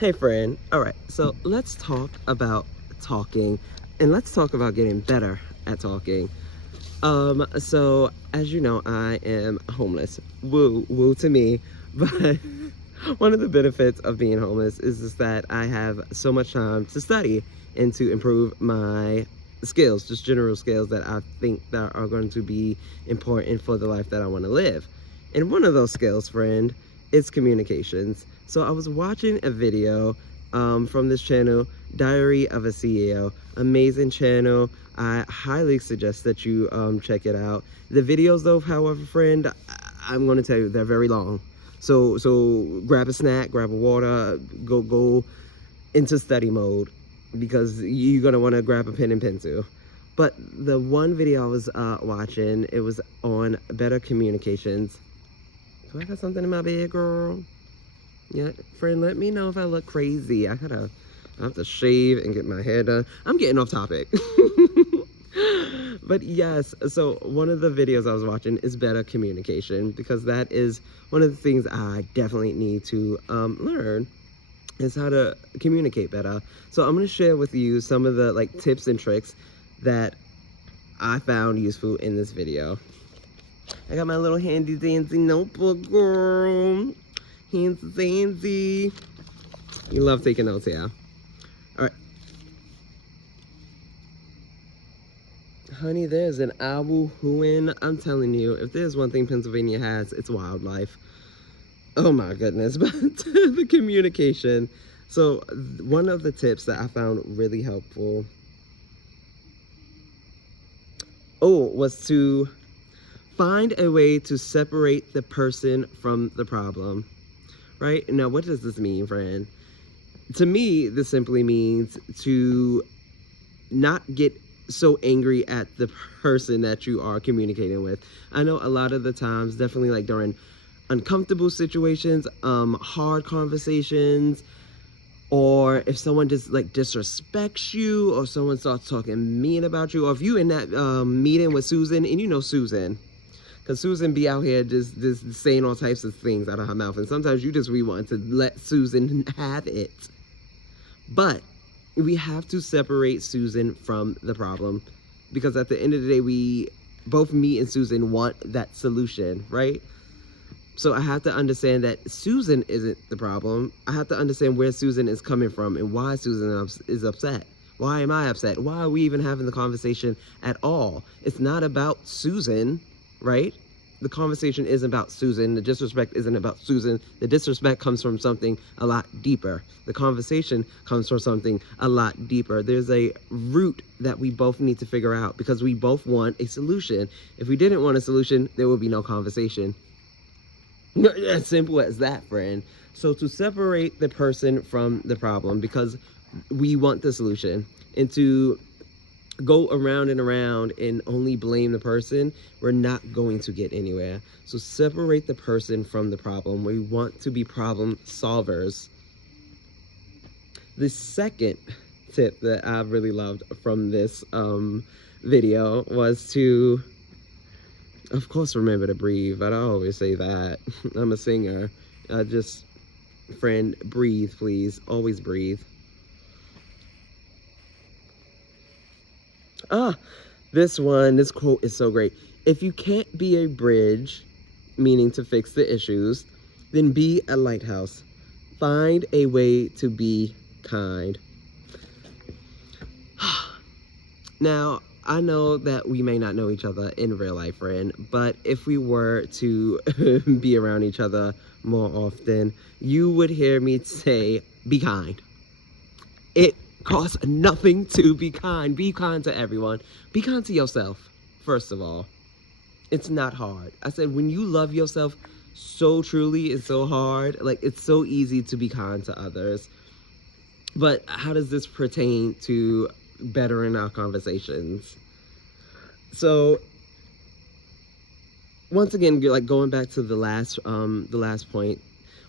Hey friend, all right, so let's talk about talking and let's talk about getting better at talking. So as you know, I am homeless. Woo, woo to me. But one of the benefits of being homeless is just that I have so much time to study and to improve my skills, just general skills that I think that are going to be important for the life that I want to live. And one of those skills, friend, is communications. So I was watching a video from this channel, Diary of a CEO. Amazing channel. I highly suggest that you check it out. The videos though, however, friend, I'm going to tell you, they're very long. So grab a snack, grab a water, go into study mode, because you're going to want to grab a pen and pencil. But the one video I was watching, it was on better communications. Do I got something in my bed, girl? Yeah, friend, let me know if I look crazy. I have to shave and get my hair done. I'm getting off topic. But yes, so one of the videos I was watching is better communication, because that is one of the things I definitely need to learn, is how to communicate better. So I'm going to share with you some of the tips and tricks that I found useful in this video. I got my little handy dandy notebook, girl. Handsy dandy. You love taking notes, yeah. All right. Honey, there's an owl hooing. I'm telling you, if there's one thing Pennsylvania has, it's wildlife. Oh my goodness. But the communication. So one of the tips that I found really helpful was to find a way to separate the person from the problem. Right? Now, what does this mean, friend? To me, this simply means to not get so angry at the person that you are communicating with. I know a lot of the times, definitely during uncomfortable situations, hard conversations, or if someone just disrespects you, or someone starts talking mean about you, or if you in that meeting with Susan, and you know Susan, because Susan be out here just saying all types of things out of her mouth, and sometimes you just really want to let Susan have it. But we have to separate Susan from the problem, because at the end of the day, both me and Susan want that solution, right? So I have to understand that Susan isn't the problem. I have to understand where Susan is coming from and why Susan is upset. Why am I upset? Why are we even having the conversation at all? It's not about Susan, right? The conversation isn't about Susan. The disrespect isn't about Susan. The disrespect comes from something a lot deeper. The conversation comes from something a lot deeper. There's a root that we both need to figure out, because we both want a solution. If we didn't want a solution, there would be no conversation. As simple as that, friend. So to separate the person from the problem, because we want the solution, and to go around and around and only blame the person, we're not going to get anywhere. So separate the person from the problem. We want to be problem solvers. The second tip that I really loved from this video was to, of course, remember to breathe. But I always say that. I'm a singer. Friend, breathe, please. Always breathe. This quote is so great. If you can't be a bridge, meaning to fix the issues, then be a lighthouse. Find a way to be kind. Now, I know that we may not know each other in real life, friend, but if we were to be around each other more often, you would hear me say, be kind. It costs nothing to be kind. Be kind to everyone. Be kind to yourself, first of all. It's not hard. I said, when you love yourself so truly and so hard, it's so easy to be kind to others. But how does this pertain to bettering our conversations? So once again, going back to the last point,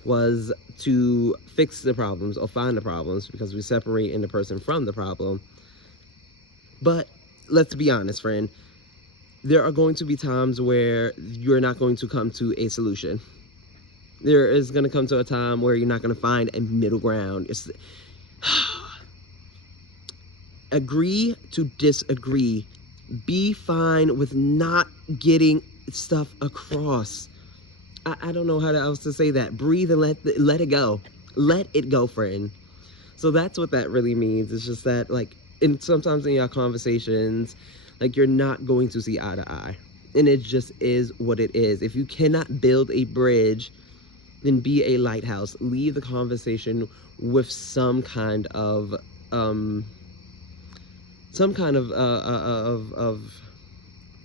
was to fix the problems or find the problems, because we separate in the person from the problem. But let's be honest, friend, there are going to be times where you're not going to come to a solution. There is going to come to a time where you're not going to find a middle ground. Agree to disagree. Be fine with not getting stuff across. I don't know how else to say that. Breathe and let it go. Let it go, friend. So that's what that really means. It's just that, like, sometimes in your conversations, like, you're not going to see eye to eye. And it just is what it is. If you cannot build a bridge, then be a lighthouse. Leave the conversation with some kind of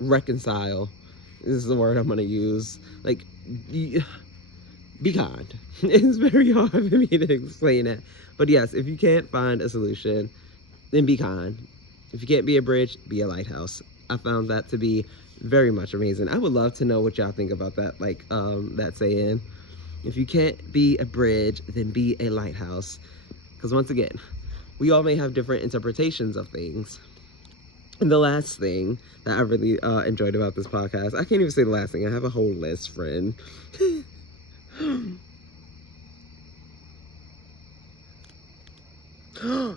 reconcile. This is the word I'm gonna use. Like, be kind. It's very hard for me to explain it. But yes, if you can't find a solution, then be kind. If you can't be a bridge, be a lighthouse. I found that to be very much amazing. I would love to know what y'all think about that, like, that saying. If you can't be a bridge, then be a lighthouse. Because once again, we all may have different interpretations of things. And the last thing that I really enjoyed about this podcast, I can't even say the last thing. I have a whole list, friend.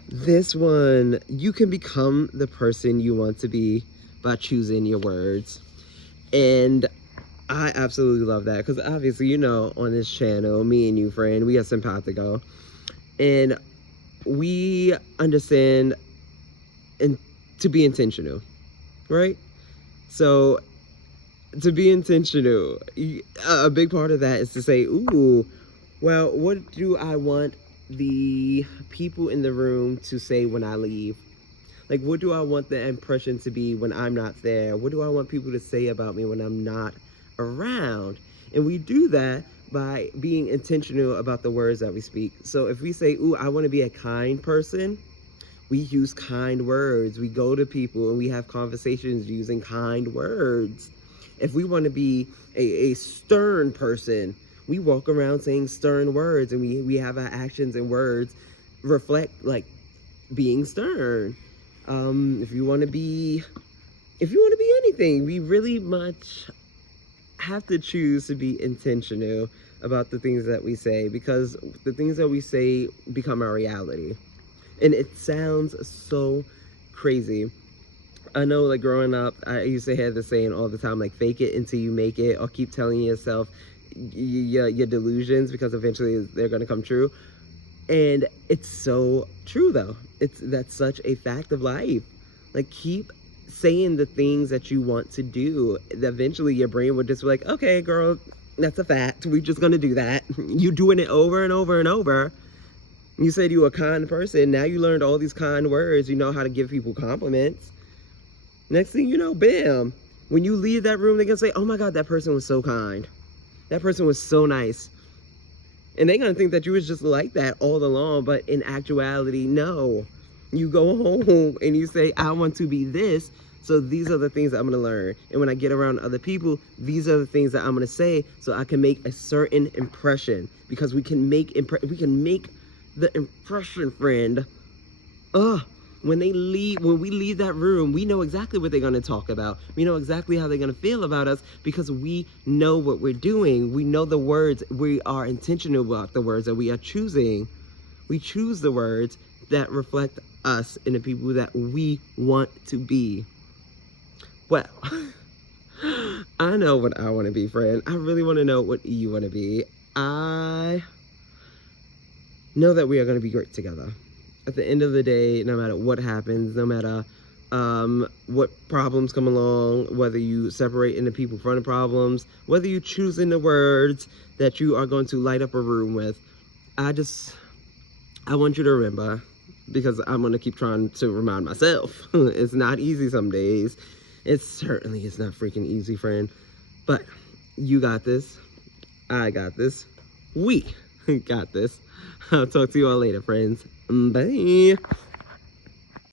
This one, you can become the person you want to be by choosing your words. And I absolutely love that, because obviously, you know, on this channel, me and you, friend, we are simpatico. And we understand to be intentional, right? So to be intentional, a big part of that is to say, ooh, well, what do I want the people in the room to say when I leave? Like, what do I want the impression to be when I'm not there? What do I want people to say about me when I'm not around? And we do that by being intentional about the words that we speak. So if we say, ooh, I want to be a kind person, we use kind words. We go to people and we have conversations using kind words. If we want to be a stern person, we walk around saying stern words, and we have our actions and words reflect, like, being stern. If you want to be anything, we really much have to choose to be intentional about the things that we say, because the things that we say become our reality. And it sounds so crazy. I know, like, growing up, I used to have this saying all the time, like, fake it until you make it, or keep telling yourself your delusions, because eventually they're going to come true. And it's so true, though. That's such a fact of life. Like, keep saying the things that you want to do. Eventually your brain would just be like, okay, girl, that's a fact. We're just going to do that. You doing it over and over and over. You said you were a kind person. Now you learned all these kind words. You know how to give people compliments. Next thing you know, bam. When you leave that room, they're going to say, oh my God, that person was so kind. That person was so nice. And they're going to think that you was just like that all along. But in actuality, no. You go home and you say, I want to be this. So these are the things that I'm going to learn. And when I get around other people, these are the things that I'm going to say so I can make a certain impression. Because we can make the impression, friend. When we leave that room, we know exactly what they're going to talk about. We know exactly how they're going to feel about us, because we know what we're doing. We know the words. We are intentional about the words that we are choosing. We choose the words that reflect us and the people that we want to be. Well, I know what I want to be, friend. I really want to know what you want to be. I know that we are going to be great together. At the end of the day, no matter what happens, no matter what problems come along, whether you separate into people from the problems, whether you choose in the words that you are going to light up a room with, I want you to remember, because I'm going to keep trying to remind myself, it's not easy some days. It certainly is not freaking easy, friend. But you got this. I got this. We got this. I'll talk to you all later, friends. Bye.